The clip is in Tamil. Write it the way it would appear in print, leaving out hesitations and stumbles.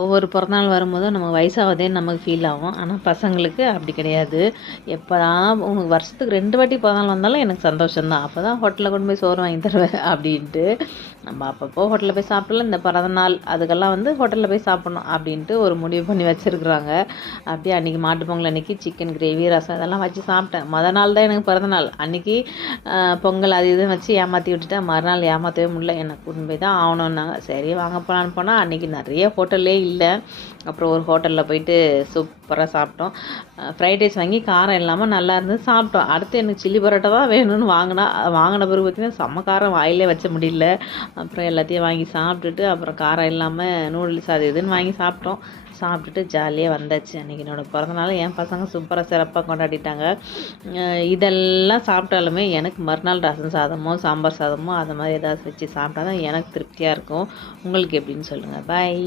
ஒவ்வொரு பிறந்தநாள் வரும்போதும் நம்ம வயசாகுதேன்னு நமக்கு ஃபீல் ஆகும். ஆனால் பசங்களுக்கு அப்படி கிடையாது. எப்போதான் உனக்கு வருஷத்துக்கு 2 வாட்டி பிறந்தநாள் வந்தாலும் எனக்கு சந்தோஷம் தான். அப்போ தான் ஹோட்டலில் கொண்டு போய் சோறு வாங்கி தருவேன் அப்படின்ட்டு. நம்ம அப்பப்போ ஹோட்டலில் போய் சாப்பிடலாம். இந்த பிறந்தநாள் அதுக்கெல்லாம் வந்து ஹோட்டலில் போய் சாப்பிட்ணும் அப்படின்ட்டு ஒரு முடிவு பண்ணி வச்சுருக்குறாங்க. அப்படியே அன்றைக்கி மாட்டுப்பொங்கல் அன்றைக்கி சிக்கன் கிரேவி, ரசம் இதெல்லாம் வச்சு சாப்பிட்டேன். நாள் தான் எனக்கு பிறந்தநாள். அன்றைக்கி பொங்கல் அது இதுன்னு வச்சு ஏமாற்றி விட்டுட்டேன். மறுநாள் ஏமாற்றவே முடியல. எனக்கு கூட்டின்னு போய் தான் ஆகணுன்னாங்க. சரி வாங்க போகலான்னு போனால் அன்றைக்கி நிறைய ஹோட்டல்லே இல்லை. அப்புறம் ஒரு ஹோட்டலில் போயிட்டு சூப்பராக சாப்பிட்டோம். ஃப்ரைட் ரைஸ் வாங்கி காரம் இல்லாமல் நல்லா இருந்தது, சாப்பிட்டோம். அடுத்து எனக்கு சில்லி பரோட்டா தான் வேணும்னு வாங்கின பிறகு பார்த்தீங்கன்னா செம்ம காரம், வாயிலே வச்ச முடியல. அப்புறம் எல்லாத்தையும் வாங்கி சாப்பிட்டுட்டு அப்புறம் காரம் இல்லாமல் நூடுல்ஸ் அது இதுன்னு வாங்கி சாப்பிட்டோம். சாப்பிட்டுட்டு ஜாலியாக வந்தாச்சு. அன்றைக்கி என்னோடய பிறந்தநாள் என் பசங்க சூப்பராக சிறப்பாக கொண்டாடிட்டாங்க. இதெல்லாம் சாப்பிட்டாலுமே எனக்கு மறுநாள் ரசம் சாதமோ சாம்பார் சாதமோ அது மாதிரி ஏதாவது வச்சு சாப்பிட்டா தான் எனக்கு திருப்தியாக இருக்கும். உங்களுக்கு எப்படின்னு சொல்லுங்கள். பாய்.